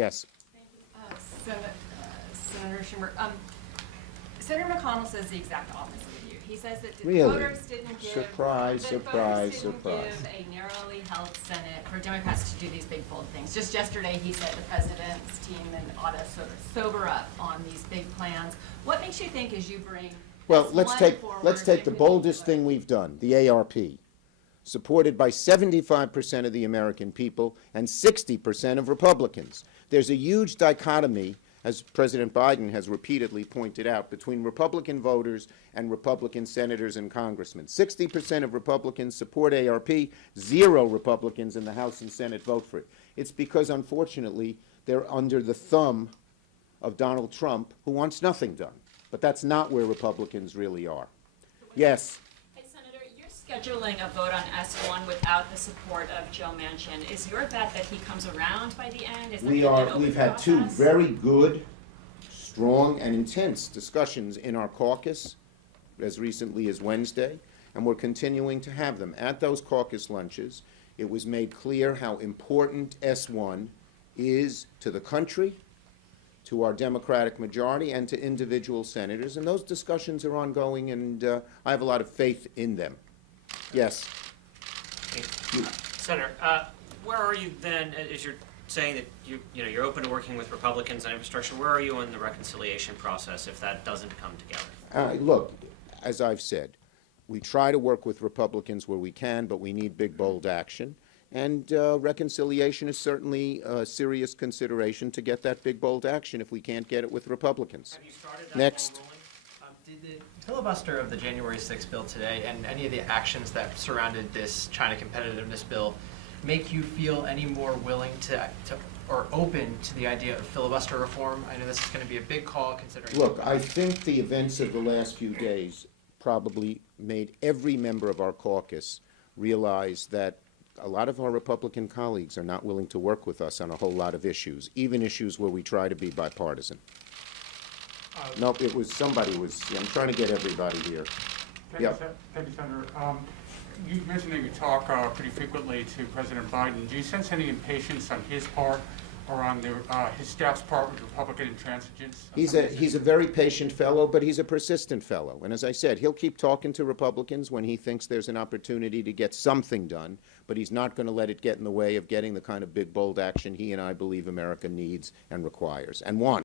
Yes. Thank you. Senator Schumer. Senator McConnell says the exact opposite of you. He says that Really? voters didn't give Surprise, that surprise, voters didn't surprise. give a narrowly held Senate for Democrats to do these big bold things. Just yesterday, he said the president's team ought to sort of sober up on these big plans. What makes you think as you bring Well, this let's one take forward the in boldest particular? thing we've done, the ARP, supported by 75% of the American people and 60% of Republicans. There's a huge dichotomy, as President Biden has repeatedly pointed out, between Republican voters and Republican senators and congressmen. 60% of Republicans support ARP, 0 Republicans in the House and Senate vote for it. It's because, unfortunately, they're under the thumb of Donald Trump, who wants nothing done. But that's not where Republicans really are. Yes. Hey, Senator, you're scheduling a vote on S1 without the support of Joe Manchin. Is your bet that he comes around by the end? Is there gonna be an open We've had 2 process? very good, strong, and intense discussions in our caucus as recently as Wednesday, and we're continuing to have them. At those caucus lunches, it was made clear how important S1 is to the country, to our Democratic majority, and to individual senators, and those discussions are ongoing, and I have a lot of faith in them. Yes. Senator, where are you then, as you're saying that you're open to working with Republicans on infrastructure, where are you in the reconciliation process if that doesn't come together? Look, as I've said, we try to work with Republicans where we can, but we need big, bold action. And reconciliation is certainly a serious consideration to get that big, bold action if we can't get it with Republicans. Have you started that Next. ball rolling? Did the filibuster of the January 6th bill today and any of the actions that surrounded this China competitiveness bill make you feel any more willing to or open to the idea of filibuster reform? I know this is going to be a big call considering... Look, I think the events of the last few days probably made every member of our caucus realize that a lot of our Republican colleagues are not willing to work with us on a whole lot of issues, even issues where we try to be bipartisan. No, it was, somebody was, I'm trying to get everybody here. Thank Yeah. you, thank you, Senator. You mentioned that you talk pretty frequently to President Biden. Do you sense any impatience on his part or on his staff's part with Republican intransigence? He's a very patient fellow, but he's a persistent fellow. And as I said, he'll keep talking to Republicans when he thinks there's an opportunity to get something done, but he's not going to let it get in the way of getting the kind of big, bold action he and I believe America needs and requires and wants.